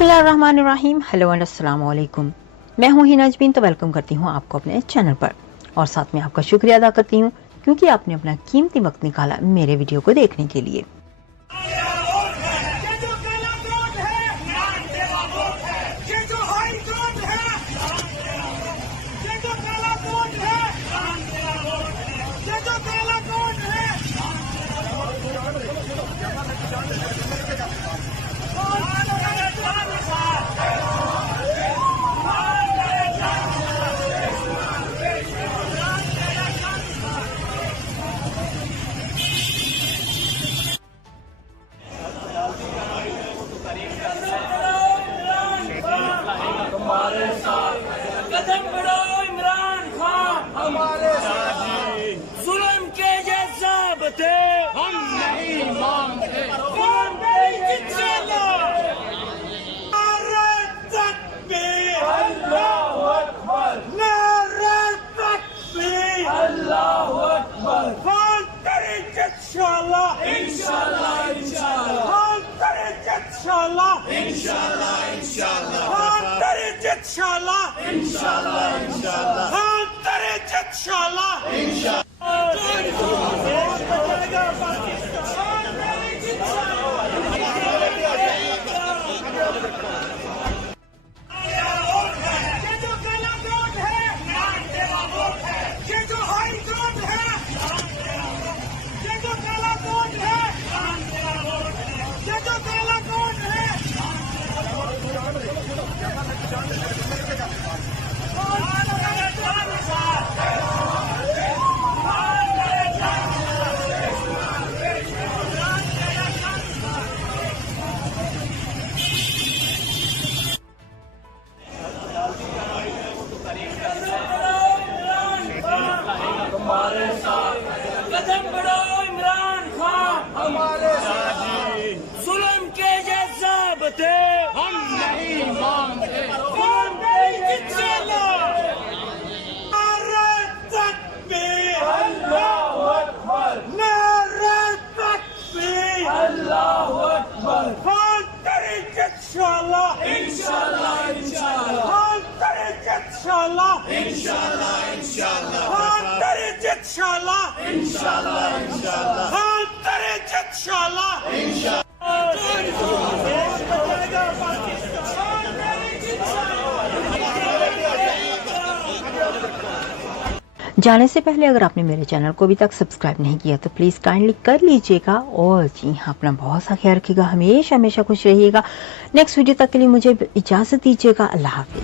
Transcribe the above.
बिस्मिल्लाहिर्रहमानिर्रहीम। Hello and अस्सलाम वालेकुम। मैं हूं हिना अजमीन, तो वेलकम करती हूं आपको अपने चैनल पर और साथ में आपका शुक्रिया अदा करती हूं क्योंकि आपने अपना कीमती वक्त निकाला मेरे वीडियो को देखने के लिए। कदम बढ़ाओ इमरान खान, हमारे साथ जुल्म के जैसा बते हम नहीं मांगते। नारे तकबीर, अल्लाहू अकबर, नारे तकबीर, अल्लाहू अकबर। खान तरीके इंशाल्लाह, इंशाल्लाह, इंशाल्लाह। खान तरीके इंशाल्लाह, इंशाल्लाह, इंशाल्लाह। खान तरीके इंशाल्लाह, इंशाल्लाह, इंशाल्लाह। खान तरीके इंशाल्लाह, इंशाल्लाह। कदम बढ़ाओ इमरान खान, हमारे साथ जुल्म के जैसा बते हम नहीं मांगते। नारे तकबीर, अल्लाहू अकबर, नारे तकबीर, अल्लाहू अकबर। खान तरीके इंशाल्लाह, इंशाल्लाह, इंशाल्लाह। खान तरीके इंशाल्लाह, इंशाल्लाह, इंशाल्लाह। खान तरीके इंशाल्लाह, इंशाल्लाह, इंशाल्लाह। खान तरीके इंशाल्लाह, इंशाल्लाह। जाने से पहले अगर आपने मेरे चैनल को अभी तक सब्सक्राइब नहीं किया तो प्लीज़ काइंडली कर लीजिएगा और जी हाँ, अपना बहुत सा ख्याल रखिएगा, हमेशा हमेशा खुश रहिएगा। नेक्स्ट वीडियो तक के लिए मुझे इजाज़त दीजिएगा। अल्लाह हाफिज़।